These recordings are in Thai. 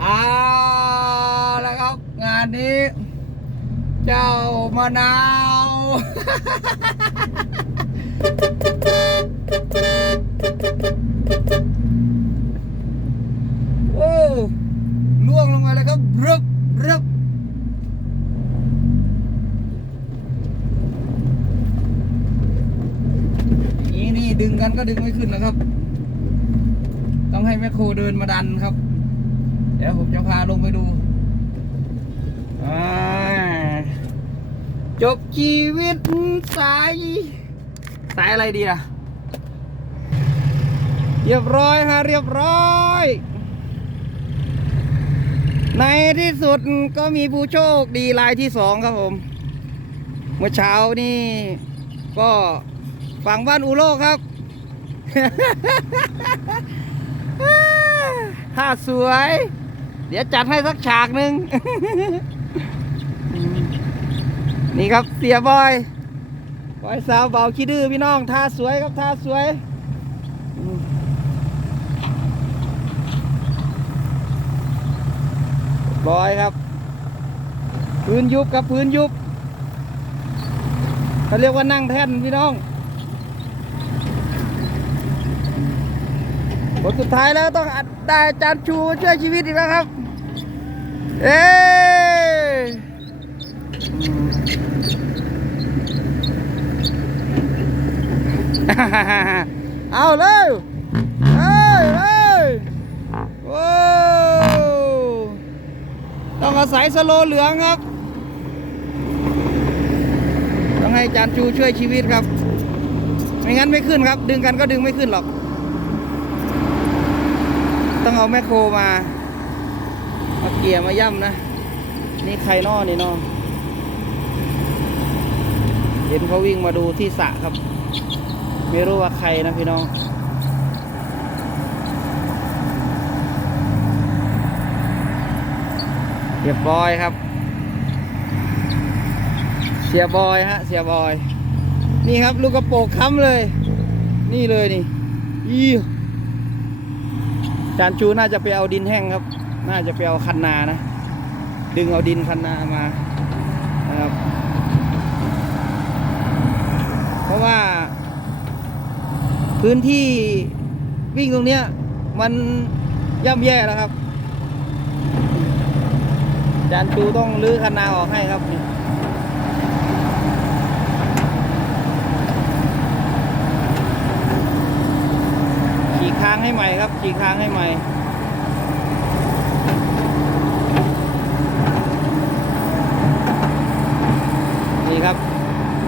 เอาแล้วครับ งานนี้ เจ้ามะนาว โอ้ล่วงลงมาเลยครับรึบรึบอย่างนี้นี่ดึงกันก็ดึงไม่ขึ้นนะครับ ต้องให้แมคโครเดินมาดันครับ เดี๋ยวผมจะพาลงไปดูจบชีวิตสายสายอะไรดีอะเรียบร้อยฮะเรียบร้อย ในที่สุดก็มีผู้โชคดีรายที่สองครับผม เมื่อเช้านี่ก็ฝั่งบ้านอูโลครับ ถ้าสวย เดี๋ยวจัดให้สักฉากหนึ่ง นี่ครับเสียบอย บอยสาวเบาขี้ดื้อพี่น้องท่าสวยครับท่าสวย บอยครับ พื้นยุบครับพื้นยุบเขาเรียกว่านั่งแท่นพี่น้อง ผลสุดท้ายแล้วต้องอัดได้จารย์ชูช่วยชีวิตอีกแล้วครับ เอ้เอาเลยเฮ้ยเฮ้ยว้าวต้องอาศัยสโลเหลืองครับ ต้องให้จารย์ชูช่วยชีวิตครับ ไม่งั้นไม่ขึ้นครับ ดึงกันก็ดึงไม่ขึ้นหรอก ต้องเอาแมคโครมามาเกี่ยมาย่ำนะ นี่ใครนอนี่นอเห็นเขาวิ่งมาดูที่สะครับ ไม่รู้ว่าใครนะพี่น้องเสียบอยครับ เสียบอยฮะ เสียบอย นี่ครับ ลูกกระโปรงค้ำเลย นี่เลยนี่ยี่ จานชูน่าจะไปเอาดินแห้งครับ น่าจะไปเอาคันนานะ ดึงเอาดินคันนามานะครับ เพราะว่า พื้นที่วิ่งตรงเนี้ย มันย่ำแย่แล้วครับจานชูต้องลื้อคันนาออกให้ครับนี่ฉีก ค้างให้ใหม่ครับฉีกค้างให้ใหม่นี่ครับ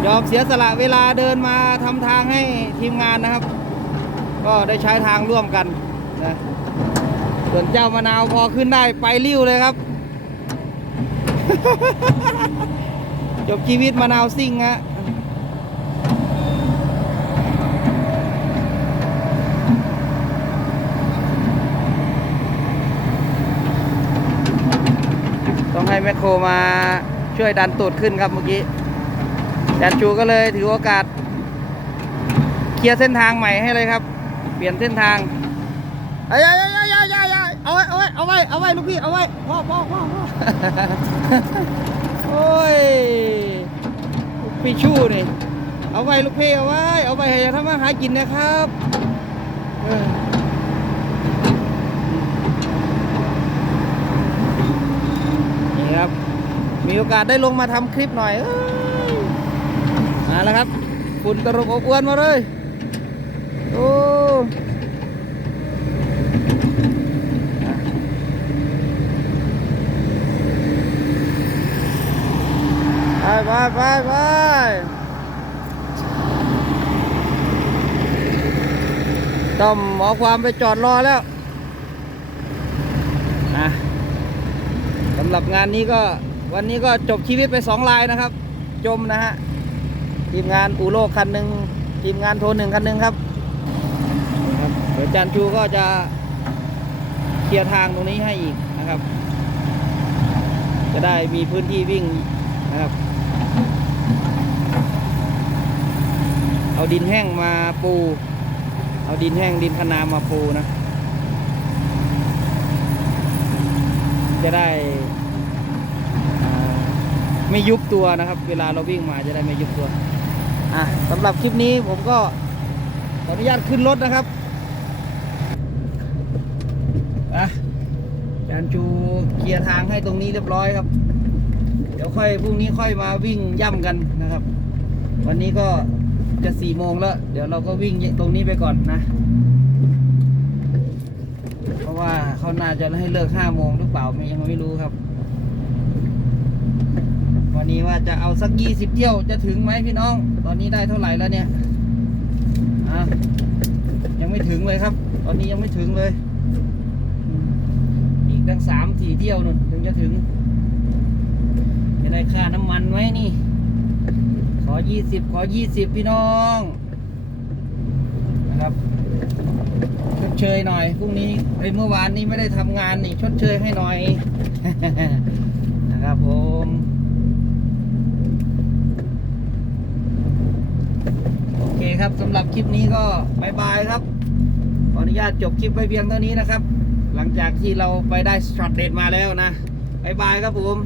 ยอมเสียสละเวลาเดินมาทำทางให้ทีมงานนะครับ ก็ได้ใช้ทางร่วมกันนะส่วนเจ้ามะนาวพอขึ้นได้ไปริ้วเลยครับ จบชีวิตมะนาวซิ่งฮะ ให้แมคโครมาช่วยดันตูดขึ้นครับเมื่อกี้ยันชูก็เลยถือโอกาส เคลียร์เส้นทางใหม่ให้เลยครับ เปลี่ยนเส้นทางเอ้ยเอ้ยเอ้ยเอ้ยเอ้ยเอาไว้เอาไว้เอาไว้เอาไว้ลูกพี่เอาไว้พ่อพ่อพ่อพ่อโอ้ยลูกพี่ชู้นี่เอาไว้ลูกพี่เอาไว้ เอาไว้ให้ทำมาหากินนะครับเออนี่ครับ มีโอกาสได้ลงมาทำคลิปหน่อยมาแล้วครับฝุ่นตรบอบอวนมาเลยโอ้ไปไปไปไปต้อมหมอความไปจอดรอแล้วนะสำหรับงานนี้ก็ วันนี้ก็จบชีวิตไปสองลายนะครับ จมนะฮะทีมงานอูโลคันหนึ่งทีมงานโทรหนึ่งคันหนึ่งครับเดี๋ยวจานชูก็จะเคลียร์ทางตรงนี้ให้อีกนะครับ จะได้มีพื้นที่วิ่งนะครับ เอาดินแห้งมาปู เอาดินแห้งดินคะนามาปูนะ จะได้ ไม่ยุบตัวนะครับ เวลาเราวิ่งมาจะได้ไม่ยุบตัวอะสำหรับคลิปนี้ผมก็ขออนุญาตขึ้นรถนะครับอะจานจูเคลียร์ทางให้ตรงนี้เรียบร้อยครับ เดี๋ยวค่อยพรุ่งนี้ค่อยมาวิ่งย่ำกันนะครับ วันนี้ก็จะสี่โมงแล้ว เดี๋ยวเราก็วิ่งตรงนี้ไปก่อนนะ เพราะว่าเขาน่าจะให้เลิกห้าโมงหรือเปล่าไม่ยังไม่รู้ครับ วันนี้ว่าจะเอาสักยี่สิบเที่ยวจะถึงไหมพี่น้อง ตอนนี้ได้เท่าไหร่แล้วเนี่ยอะยังไม่ถึงเลยครับ ตอนนี้ยังไม่ถึงเลย อีกตั้งสามสี่เที่ยวนู่นถึงจะถึง จะได้ค่าน้ำมันไหมนี่ ขอยี่สิบขอยี่สิบพี่น้องนะครับชดเชยหน่อยพรุ่งนี้ไอ้เมื่อวานนี้ไม่ได้ทำงานนี่ชดเชยให้หน่อยนะครับผม โอเค ครับสำหรับคลิปนี้ก็บายบายครับ ขออนุญาตจบคลิปไว้เพียงเท่านี้นะครับ หลังจากที่เราไปได้ช็อตเด็ดมาแล้วนะบายบายครับผม